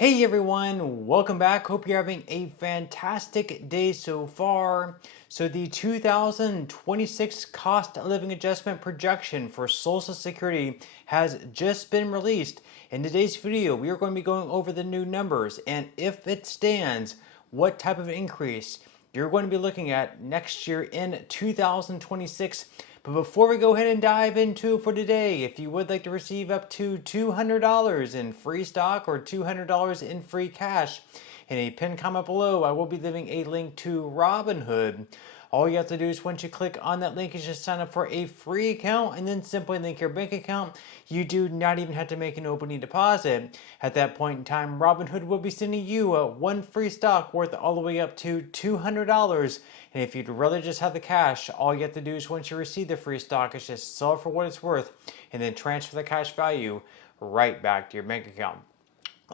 Hey everyone, welcome back. Hope you're having a fantastic day so far. So the 2026 cost of living adjustment projection for Social Security has just been released. In today's video, we are going to be going over the new numbers and if it stands, what type of increase you're going to be looking at next year in 2026. But before we go ahead and dive into it for today, if you would like to receive up to $200 in free stock or $200 in free cash, in a pinned comment below, I will be leaving a link to Robinhood. All you have to do is once you click on that link is just sign up for a free account and then simply link your bank account. You do not even have to make an opening deposit. At that point in time, Robinhood will be sending you one free stock worth all the way up to $200. And if you'd rather just have the cash, all you have to do is once you receive the free stock is just sell it for what it's worth and then transfer the cash value right back to your bank account.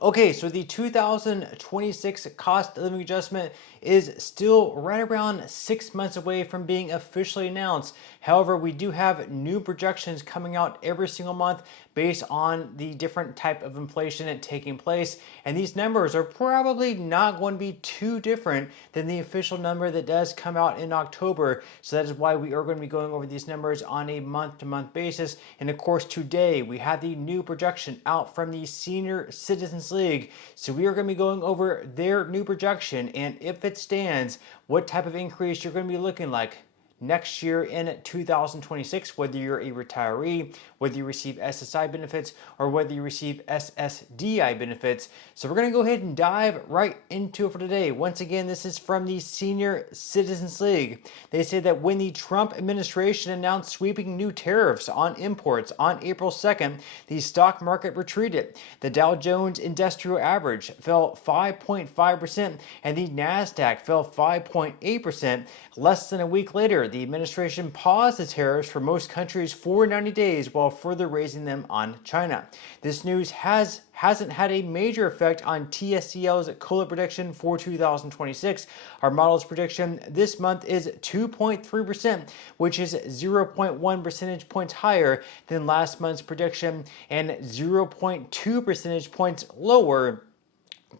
Okay, so the 2026 cost of living adjustment is still right around 6 months away from being officially announced. However, we do have new projections coming out every single month based on the different type of inflation taking place. And these numbers are probably not going to be too different than the official number that does come out in October. So that is why we are going to be going over these numbers on a month-to-month basis. And of course, today we have the new projection out from the Senior Citizens League. So we are going to be going over their new projection and if it stands, what type of increase you're going to be looking like next year in 2026, whether you're a retiree, whether you receive SSI benefits, or whether you receive SSDI benefits. So we're going to go ahead and dive right into it for today. Once again, this is from the Senior Citizens League. They say that when the Trump administration announced sweeping new tariffs on imports on April 2nd, the stock market retreated. The Dow Jones Industrial Average fell 5.5% and the NASDAQ fell 5.8%. Less than a week later, the administration paused the tariffs for most countries for 90 days while further raising them on China. This news hasn't had a major effect on TSCL's COLA prediction for 2026. Our model's prediction this month is 2.3%, which is 0.1 percentage points higher than last month's prediction and 0.2 percentage points lower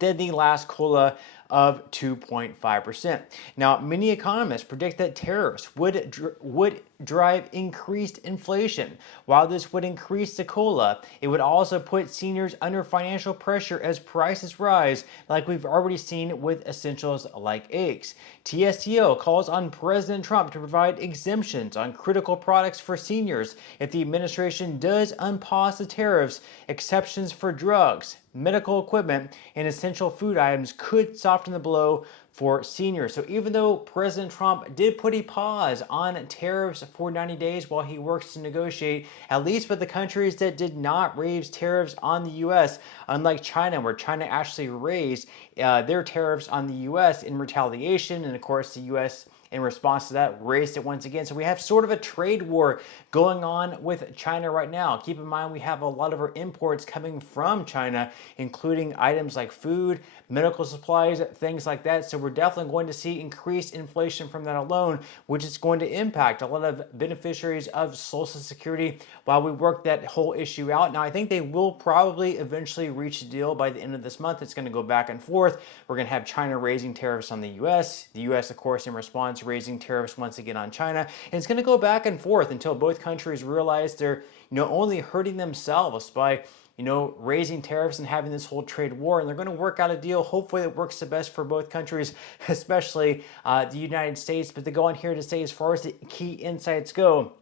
than the last COLA of 2.5%. Now, many economists predict that tariffs would drive increased inflation. While this would increase the COLA, it would also put seniors under financial pressure as prices rise, like we've already seen with essentials like eggs. TSCO calls on President Trump to provide exemptions on critical products for seniors if the administration does unpause the tariffs. Exceptions for drugs, medical equipment, and essential food items could soften the blow for seniors. So even though President Trump did put a pause on tariffs for 90 days while he works to negotiate, at least with the countries that did not raise tariffs on the U.S., unlike China, where China actually raised their tariffs on the U.S. in retaliation, and of course the U.S. in response to that raised it once again. So we have sort of a trade war going on with China right now. Keep in mind we have a lot of our imports coming from China, including items like food, medical supplies, things like that. So we're definitely going to see increased inflation from that alone, which is going to impact a lot of beneficiaries of Social Security while we work that whole issue out. Now, I think they will probably eventually reach a deal by the end of this month. It's going to go back and forth. We're going to have China raising tariffs on the U.S. The U.S., of course, in response, raising tariffs once again on China. And it's going to go back and forth until both countries realize they're only hurting themselves by raising tariffs and having this whole trade war, and they're going to work out a deal. Hopefully it works the best for both countries, especially the United States. But they go on here to say, as far as the key insights go,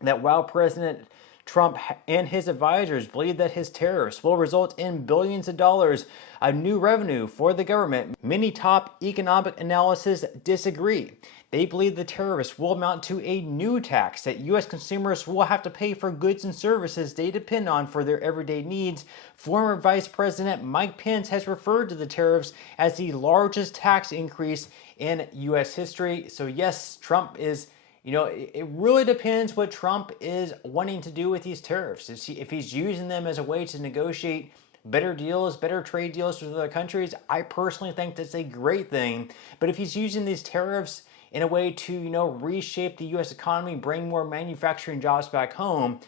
that while President Trump and his advisors believe that his tariffs will result in billions of dollars of new revenue for the government, many top economic analysts disagree. They believe the tariffs will amount to a new tax that U.S. consumers will have to pay for goods and services they depend on for their everyday needs. Former Vice President Mike Pence has referred to the tariffs as the largest tax increase in U.S. history. So yes, Trump is it really depends what Trump is wanting to do with these tariffs. If he's using them as a way to negotiate better deals, better trade deals with other countries, I personally think that's a great thing. But if he's using these tariffs in a way to, reshape the U.S. economy, bring more manufacturing jobs back home,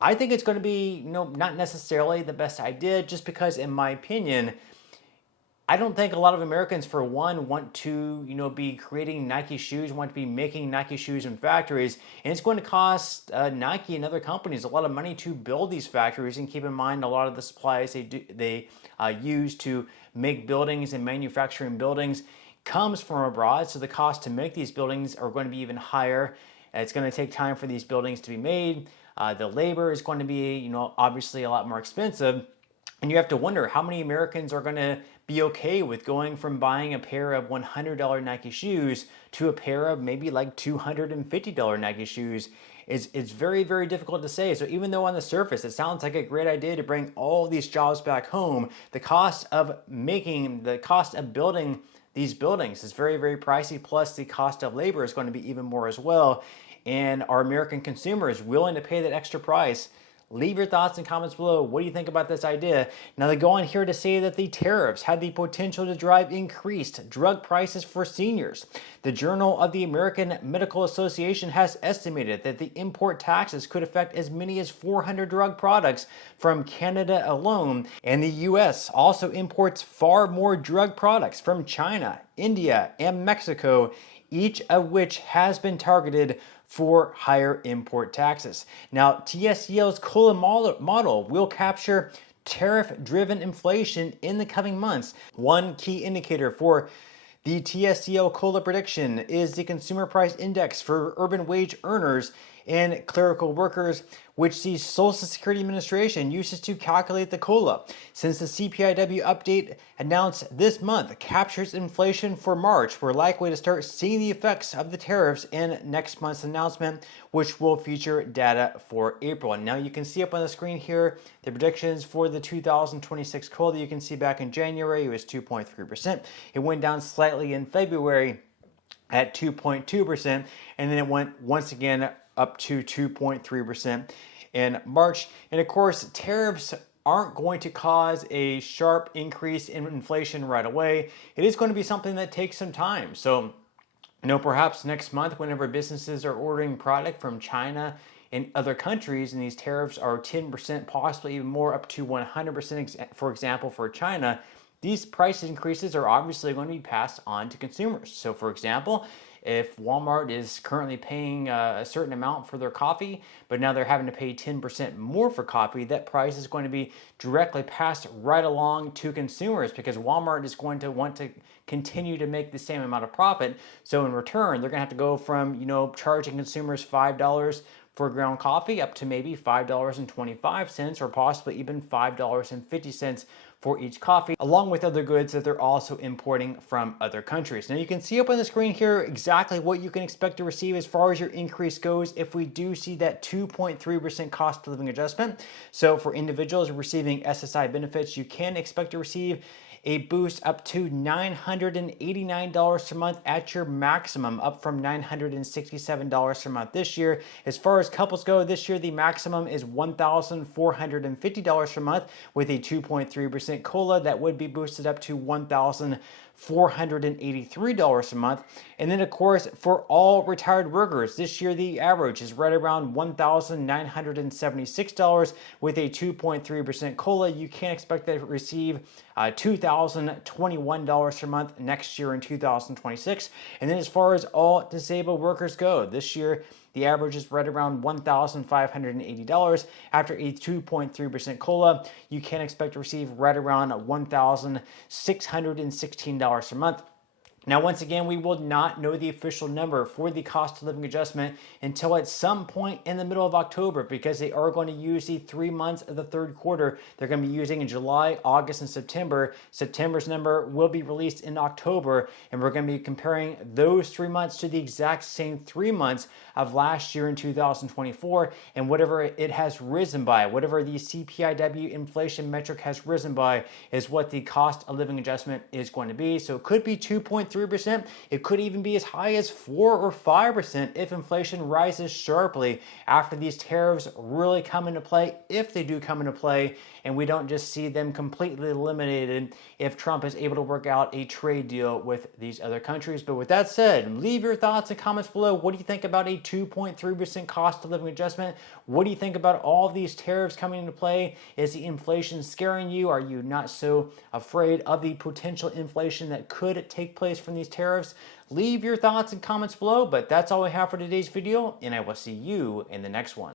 I think it's going to be, not necessarily the best idea, just because, in my opinion, I don't think a lot of Americans, for one, want to, be creating Nike shoes, want to be making Nike shoes in factories, and it's going to cost Nike and other companies a lot of money to build these factories. And keep in mind, a lot of the supplies they use to make buildings and manufacturing buildings comes from abroad, so the cost to make these buildings are going to be even higher. It's going to take time for these buildings to be made. The labor is going to be, obviously a lot more expensive. And you have to wonder how many Americans are going to be okay with going from buying a pair of $100 Nike shoes to a pair of maybe like $250 Nike shoes. It's very, very difficult to say. So even though on the surface it sounds like a great idea to bring all these jobs back home, the cost of building these buildings is very, very pricey. Plus the cost of labor is going to be even more as well. And our American consumer is willing to pay that extra price. Leave your thoughts and comments below. What do you think about this idea? Now, they go on here to say that the tariffs had the potential to drive increased drug prices for seniors. The Journal of the American Medical Association has estimated that the import taxes could affect as many as 400 drug products from Canada alone. And the U.S. also imports far more drug products from China, India, and Mexico, each of which has been targeted for higher import taxes. Now, TSCL's COLA model will capture tariff-driven inflation in the coming months. One key indicator for the TSCL COLA prediction is the Consumer Price Index for urban wage earners and clerical workers, which the Social Security Administration uses to calculate the COLA. Since the CPIW update announced this month captures inflation for March, we're likely to start seeing the effects of the tariffs in next month's announcement, which will feature data for April. And now you can see up on the screen here the predictions for the 2026 COLA. You can see back in January it was 2.3%. It went down slightly in February at 2.2%, and then it went once again up to 2.3% in March. And of course, tariffs aren't going to cause a sharp increase in inflation right away. It is going to be something that takes some time. So, perhaps next month, whenever businesses are ordering product from China and other countries, and these tariffs are 10%, possibly even more, up to 100%, for example, for China, these price increases are obviously going to be passed on to consumers. So, for example, if Walmart is currently paying a certain amount for their coffee, but now they're having to pay 10% more for coffee, that price is going to be directly passed right along to consumers, because Walmart is going to want to continue to make the same amount of profit. So in return, they're going to have to go from, charging consumers $5 for ground coffee up to maybe $5.25, or possibly even $5.50 for each coffee, along with other goods that they're also importing from other countries. Now you can see up on the screen here exactly what you can expect to receive as far as your increase goes if we do see that 2.3% cost of living adjustment. So for individuals receiving SSI benefits, you can expect to receive a boost up to $989 per month at your maximum, up from $967 per month this year. As far as couples go, this year the maximum is $1,450 per month with a 2.3% COLA. That would be boosted up to $1,483 a month. And then, of course, for all retired workers, this year the average is right around $1,976 with a 2.3% COLA. You can expect to receive $2,021 per month next year in 2026. And then as far as all disabled workers go, this year the average is right around $1,580. After a 2.3% COLA, you can expect to receive right around $1,616 per month. Now, once again, we will not know the official number for the cost of living adjustment until at some point in the middle of October, because they are going to use the 3 months of the third quarter. They're going to be using in July, August, and September. September's number will be released in October, and we're going to be comparing those 3 months to the exact same 3 months of last year in 2024, and whatever it has risen by, whatever the CPIW inflation metric has risen by, is what the cost of living adjustment is going to be. So it could be 2.3%, 2.3%. It could even be as high as 4 or 5% if inflation rises sharply after these tariffs really come into play, if they do come into play, and we don't just see them completely eliminated if Trump is able to work out a trade deal with these other countries. But with that said, leave your thoughts and comments below. What do you think about a 2.3% cost of living adjustment? What do you think about all of these tariffs coming into play? Is the inflation scaring you? Are you not so afraid of the potential inflation that could take place from these tariffs? Leave your thoughts and comments below, but that's all I have for today's video, and I will see you in the next one.